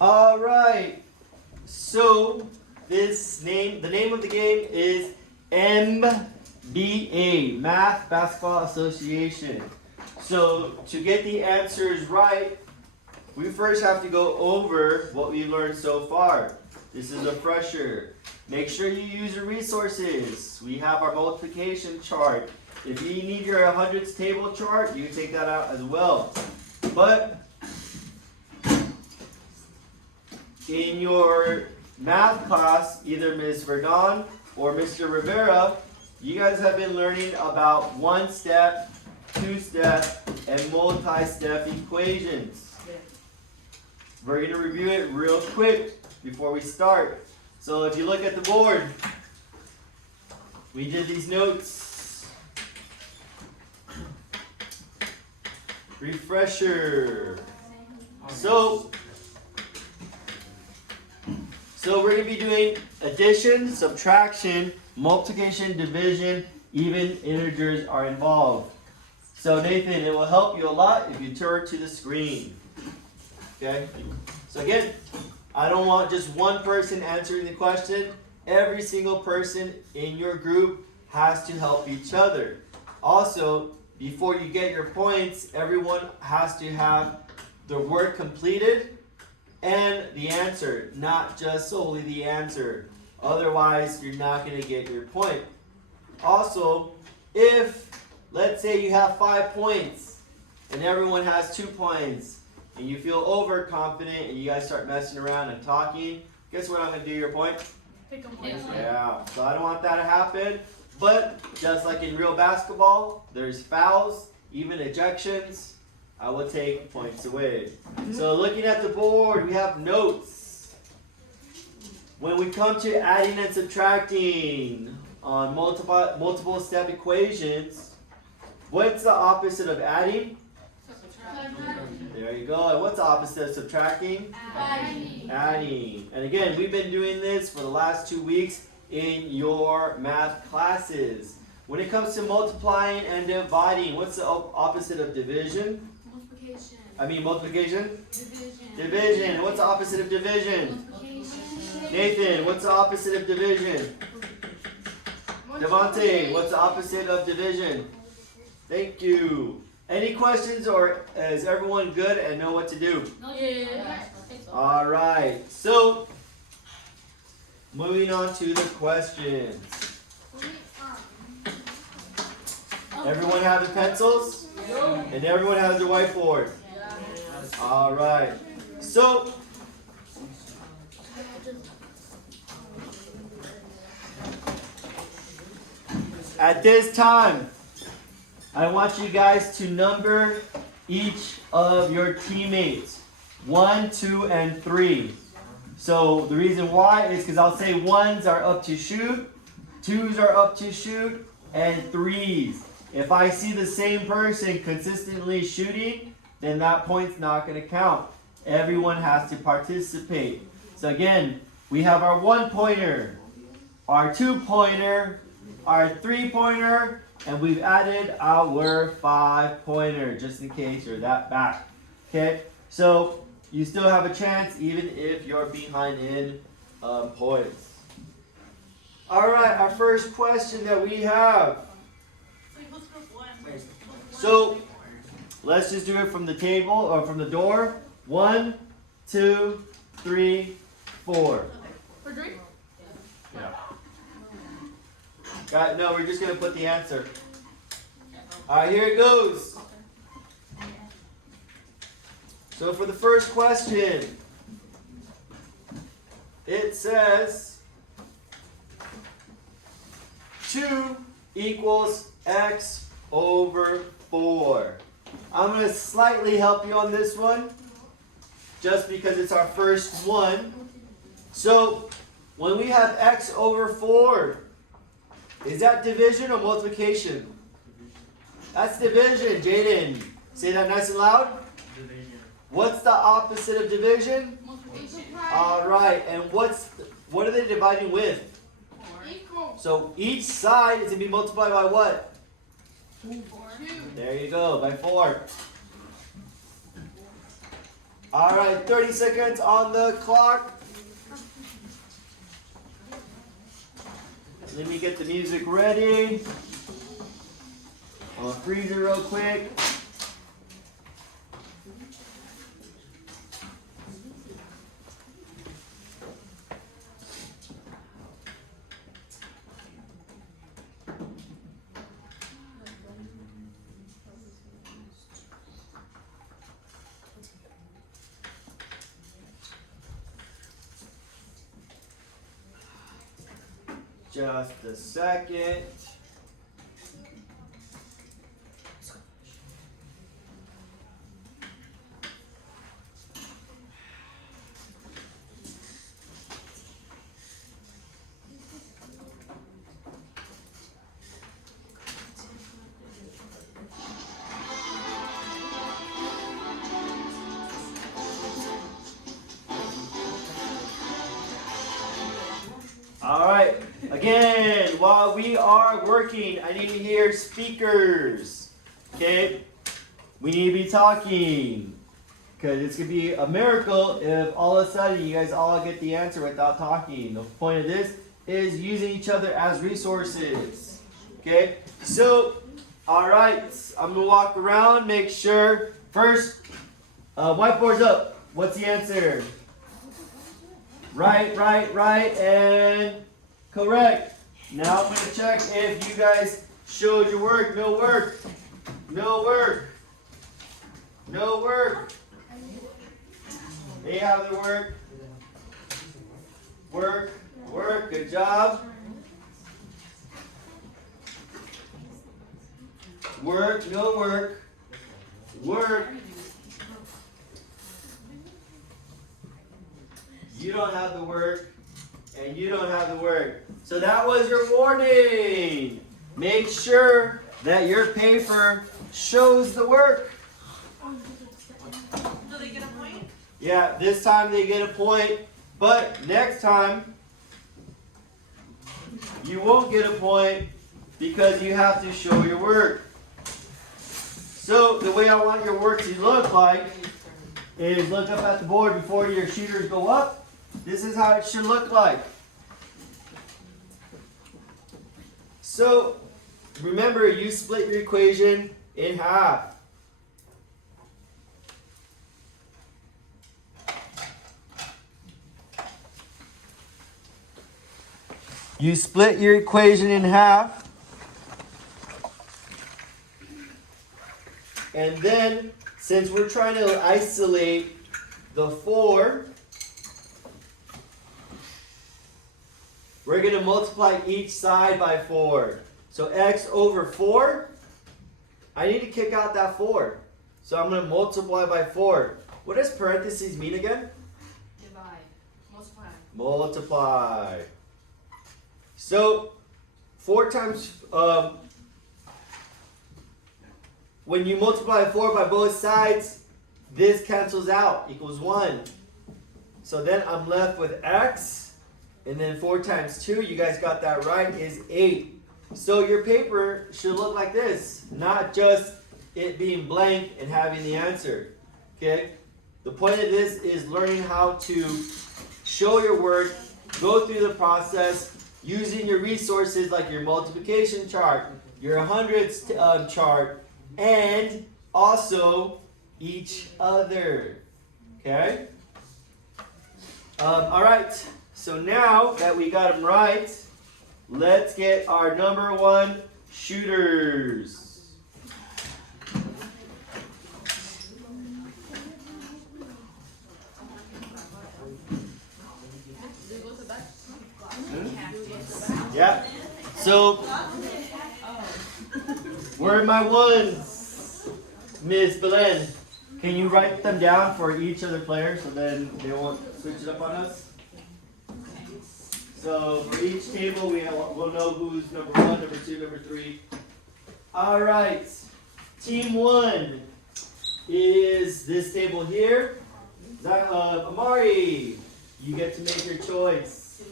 All right. So the name of the game is MBA, Math Basketball Association. So to get the answers right, we first have to go over what we learned so far. This is a fresher. Make sure you use your resources. We have our multiplication chart. If you need your hundreds table chart, you can take that out as well. But in your math class, either Ms. Verdon or Mr. Rivera, you guys have been learning about one-step, two-step, and multi-step equations. We're going to review it real quick before we start. So if you look at the board, we did these notes. Refresher. So we're going to be doing addition, subtraction, multiplication, division, even integers are involved. So Nathan, it will help you a lot if you turn to the screen. Okay? So again, I don't want just one person answering the question. Every single person in your group has to help each other. Also, before you get your points, everyone has to have the word completed and the answer, not just solely the answer. Otherwise, you're not going to get your point. Also, if, let's say you have 5 points and everyone has 2 points, and you feel overconfident and you guys start messing around and talking, guess what I'm going to do your point? Pick a point. Yeah, so I don't want that to happen. But just like in real basketball, there's fouls, even ejections. I will take points away. So looking at the board, we have notes. When we come to adding and subtracting on multiple step equations, what's the opposite of adding? There you go. And what's the opposite of subtracting? Adding. And again, we've been doing this for the last 2 weeks in your math classes. When it comes to multiplying and dividing, what's the opposite of division? Multiplication. Division. And what's the opposite of division? Nathan, what's the opposite of division? Devontae, what's the opposite of division? Thank you. Any questions, or is everyone good and know what to do? Yeah. All right. So, moving on to the questions. Everyone have the pencils? And everyone has their whiteboard? All right. So, at this time, I want you guys to number each of your teammates. 1, 2, and 3. So the reason why is because I'll say 1s are up to shoot, 2s are up to shoot, and 3s. If I see the same person consistently shooting, then that point's not going to count. Everyone has to participate. So again, we have our 1-pointer, our 2-pointer, our 3-pointer, and we've added our 5-pointer, just in case you're that back. Okay, so you still have a chance even if you're behind in points. All right, our first question that we have. So let's just do it from the table or from the door. 1, 2, 3, 4. For drink? Yeah. No, we're just going to put the answer. All right, here it goes. So for the first question, it says 2 equals x over 4. I'm going to slightly help you on this one, just because it's our first one. So when we have x over 4, is that division or multiplication? That's division, Jaden. Say that nice and loud. Division. What's the opposite of division? Multiplication. All right, and what are they dividing with? Equal. So each side is going to be multiplied by what? 2. There you go, by 4. All right, 30 seconds on the clock. Let me get the music ready. I'll freeze it real quick. Just a second. All right, again, while we are working, I need to hear speakers, okay? We need to be talking, because it's going to be a miracle if all of a sudden you guys all get the answer without talking. The point of this is using each other as resources, okay? So, all right, I'm going to walk around, make sure. First, whiteboard's up. What's the answer? Right, and correct. Now I'm going to check if you guys showed your work. No work. No work. No work. They have their work. Work. Work. Good job. Work. No work. Work. You don't have the work, and you don't have the work. So that was your warning. Make sure that your paper shows the work. Do they get a point? Yeah, this time they get a point, but next time you won't get a point because you have to show your work. So the way I want your work to look like is look up at the board before your shooters go up. This is how it should look like. So, remember, you split your equation in half. You split your equation in half. And then, since we're trying to isolate the 4, we're going to multiply each side by 4. So x over 4, I need to kick out that 4. So I'm going to multiply by 4. What does parentheses mean again? Divide. Multiply. Multiply. So 4 times, when you multiply 4 by both sides, this cancels out, equals 1. So then I'm left with x. And then 4 times 2, you guys got that right, is 8. So your paper should look like this, not just it being blank and having the answer. Okay? The point of this is learning how to show your work, go through the process, using your resources like your multiplication chart, your hundreds chart, and also each other. Okay? All right. So now that we got them right, let's get our number 1 shooters. Yeah. So, where are my ones, Miss Belen? Can you write them down for each other player so then they won't switch it up on us? So for each table, we'll know who's number 1, number 2, number 3. All right. Team 1 is this table here. Amari, you get to make your choice.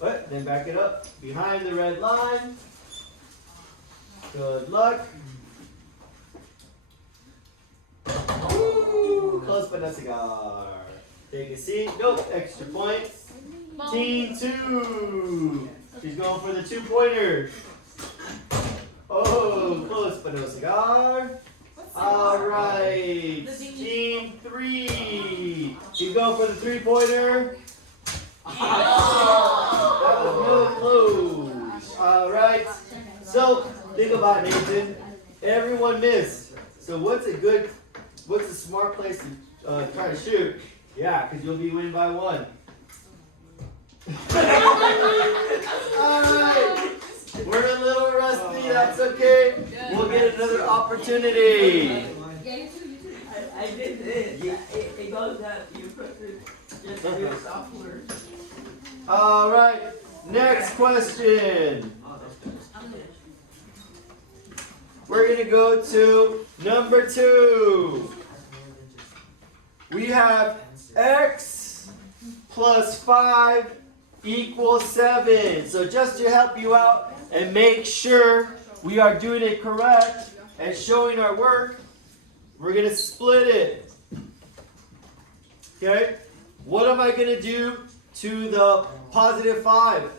But then back it up. Behind the red line. Good luck. Woo! Woo! Close but no cigar. Take a seat. Nope, extra points. Team 2. She's going for the 2-pointer. Oh, close but no cigar. Alright. Team 3. She's going for the 3-pointer. That was really close. Alright. So, think about it, Nathan. Everyone missed. So what's a smart place to try to shoot? Yeah, because you'll be winning by 1. Alright. We're a little rusty, that's okay. We'll get another opportunity. I did this. It goes that you put it just do your software. Alright, next question. We're going to go to number 2. We have x plus 5 equals 7. So just to help you out and make sure we are doing it correct and showing our work, we're going to split it. Okay? What am I going to do to the positive 5?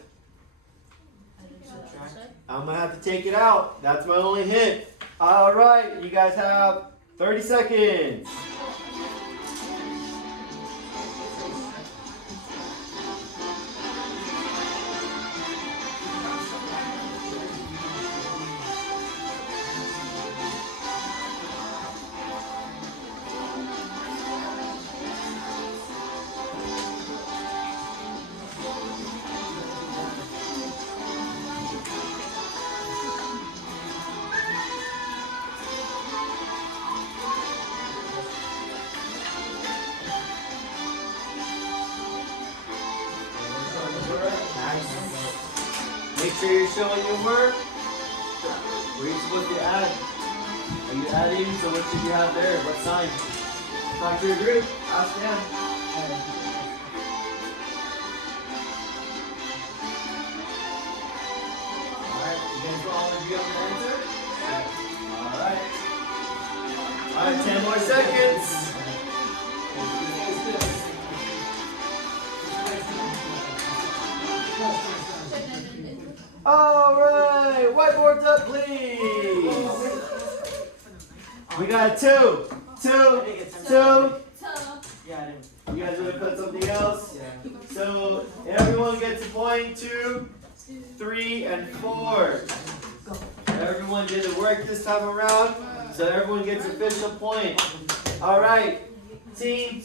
I'm going to have to take it out. That's my only hint. Alright, you guys have 30 seconds. Make sure you're showing your work. Where are you supposed to add? Are you adding? So what should you have there? What sign? Talk to your group. Ask them. Alright, you guys all agree on the answer? Alright. Alright, 10 more seconds. Alright, whiteboards up please. We got 2. You guys want to put something else? So everyone gets a point. 2, 3, and 4. Everyone did the work this time around, so everyone gets official point. Alright, team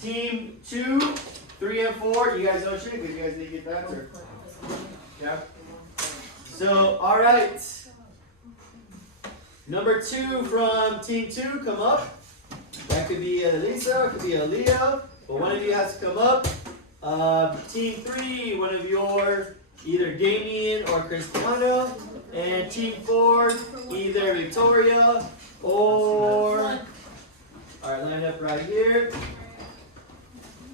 2, 3, and 4. You guys don't shoot because you guys didn't get the answer. Yeah. So, alright. Number 2 from team 2, come up. That could be Elisa, it could be Aaliyah, but one of you has to come up. Team 3, one of your, either Damien or Cristiano. And team 4, either Victoria or... Alright, line up right here.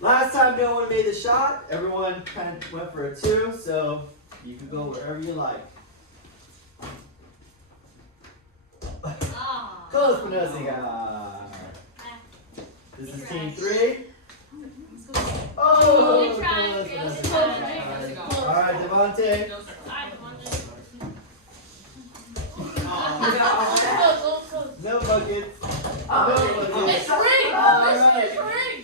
Last time no one made the shot, everyone kind of went for a 2, so you can go wherever you like. Close for no cigar. This is team 3. Oh, close for no cigar. Alright, Devontae. No buckets. No buckets. Alright.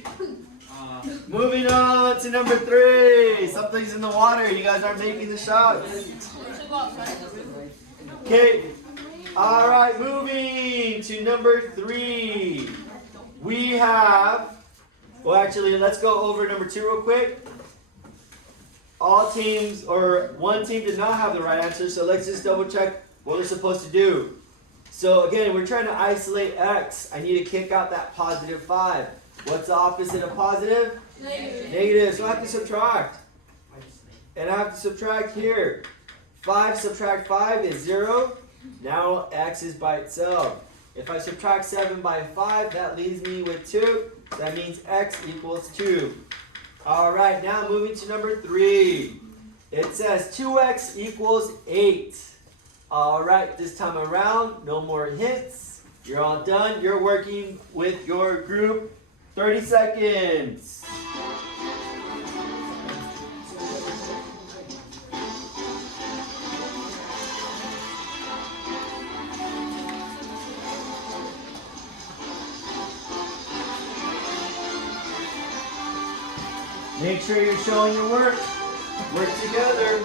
Moving on to number 3. Something's in the water. You guys aren't making the shots. Okay. Alright, moving to number 3. We have, well actually let's go over number 2 real quick. All teams, or one team did not have the right answer, so let's just double check what we're supposed to do. So again, we're trying to isolate x. I need to kick out that positive 5. What's the opposite of positive? Negative. So I have to subtract. And I have to subtract here. 5 subtract 5 is 0. Now x is by itself. If I subtract 7 by 5, that leaves me with 2. That means x equals 2. Alright, now moving to number 3. It says 2x equals 8. Alright, this time around, no more hints. You're all done. You're working with your group. 30 seconds. Make sure you're showing your work. Work together.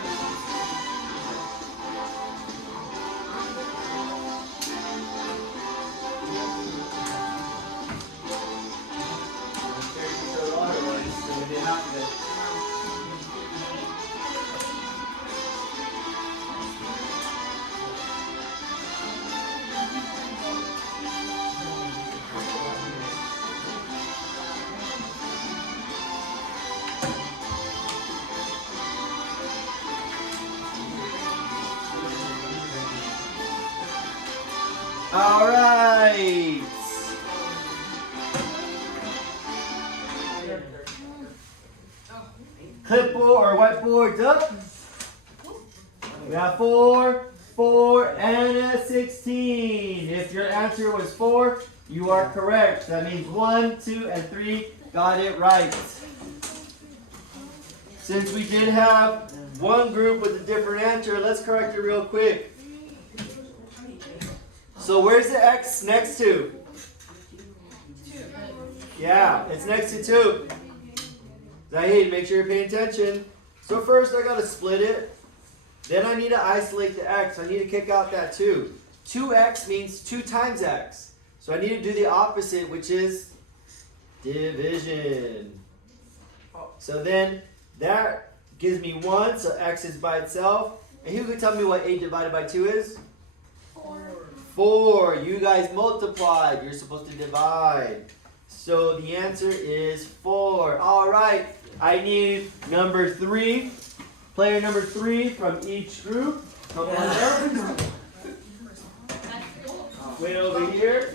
All right. Clipboard or whiteboards up. We got 4, 4, and a 16. If your answer was 4, you are correct. That means 1, 2, and 3 got it right. Since we did have one group with a different answer, let's correct it real quick. So where's the X next to? 2. Yeah, it's next to 2. Zahid, make sure you're paying attention. So first I gotta split it. Then I need to isolate the X. I need to kick out that 2. 2X means 2 times X. So I need to do the opposite, which is division. So then that gives me 1, so X is by itself. And who can tell me what 8 divided by 2 is? 4. You guys multiplied. You're supposed to divide. So the answer is 4. All right. I need number 3. Player number 3 from each group. Come on down. Wait over here.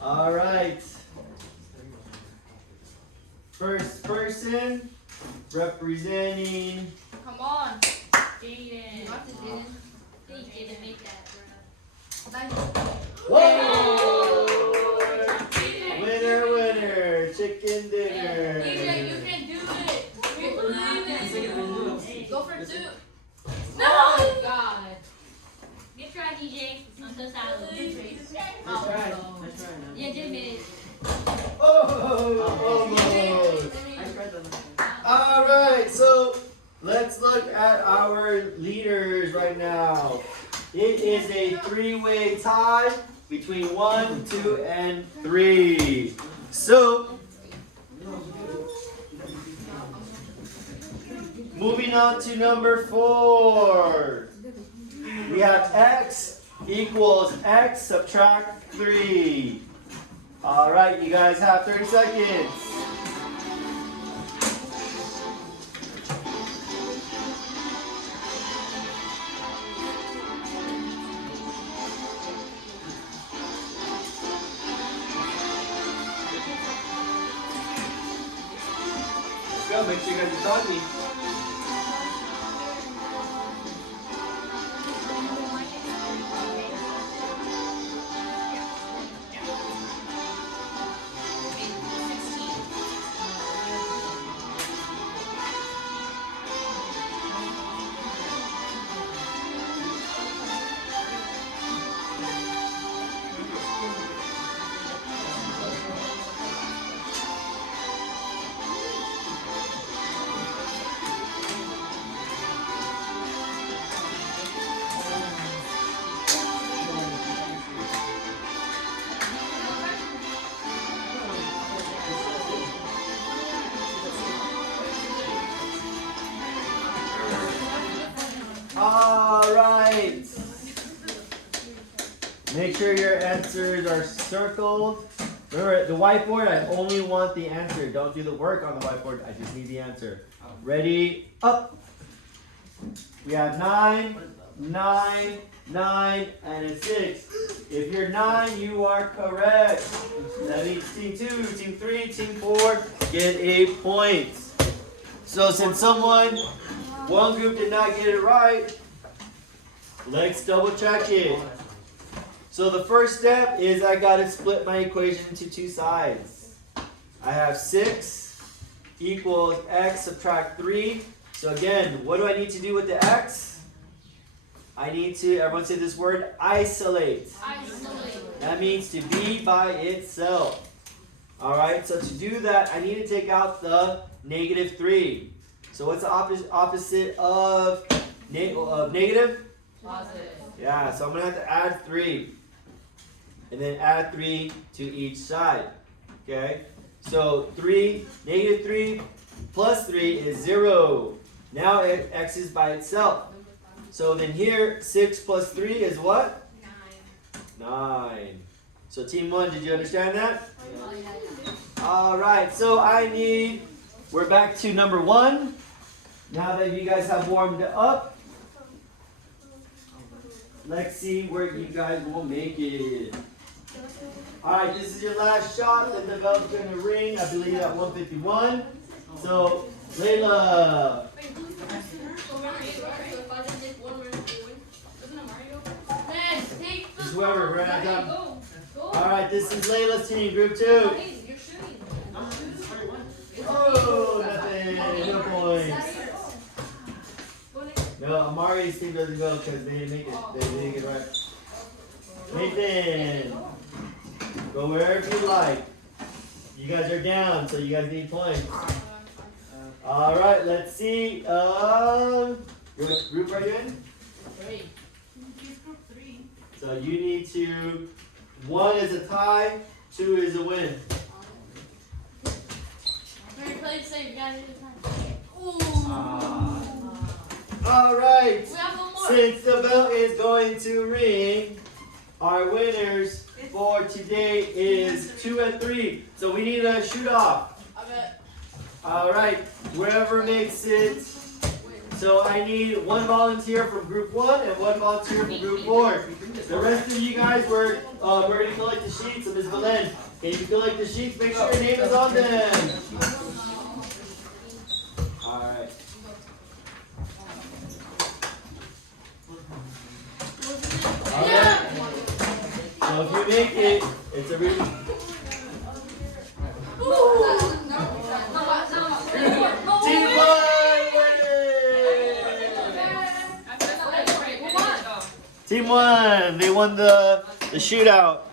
All right. First person representing. Come on. Jaden. You have to do it. They didn't make that, bro. Whoa! Winner, winner, chicken dinner. DJ, you can do it. We believe in you. Go for 2. No! Oh, God. Good try, DJ. I'm so sorry. Oh, Yeah, Jimmy. Oh, almost. All right, so let's look at our leaders right now. It is a 3-way tie between 1, 2, and 3. So, moving on to number 4. We have X equals X subtract 3. All right, you guys have 30 seconds. Let's go, make sure you guys are talking. All right. Make sure your answers are circled. Remember, the whiteboard, I only want the answer. Don't do the work on the whiteboard. I just need the answer. Ready? Up. We have 9, 9, 9, and a 6. If you're 9, you are correct. That means team 2, team 3, team 4 get a point. So since someone One group did not get it right. Let's double check it. So the first step is I gotta split my equation into two sides. I have 6 equals x subtract 3. So again, what do I need to do with the x? I need to, everyone say this word, isolate. Isolate. That means to be by itself. Alright, so to do that, I need to take out the negative 3. So what's the opposite of negative? Positive. Yeah, so I'm going to have to add 3. And then add 3 to each side. Okay? So negative 3 plus 3 is 0. Now x is by itself. So then here, 6 plus 3 is what? 9. So team 1, did you understand that? Alright, so we're back to number 1. Now that you guys have warmed up, let's see where you guys will make it. Alright, this is your last shot. The bell's going to ring, I believe at 151. So, Layla. Just whoever, we're not done. Alright, this is Layla's team, group 2. Oh, nothing. No points. No, Amari's team doesn't go because they didn't make it. They didn't get it right. Nathan, go wherever you like. You guys are down, so you guys need points. All right, let's see. What group are you in? 3. Group 3. So you need to. 1 is a tie, 2 is a win. Play safe, guys. All right. We have one more. Since the bell is going to ring, our winners for today is 2 and 3. So we need a shoot off. I bet. All right, whoever makes it. So I need 1 volunteer from group 1 and 1 volunteer from group 4. The rest of you guys, we're going to collect the sheets. So Ms. Belen, can you collect the sheets? Make sure your name is on them. All right. Alright. So if you make it, it's a really. Team 1! Team 1, they won the shootout.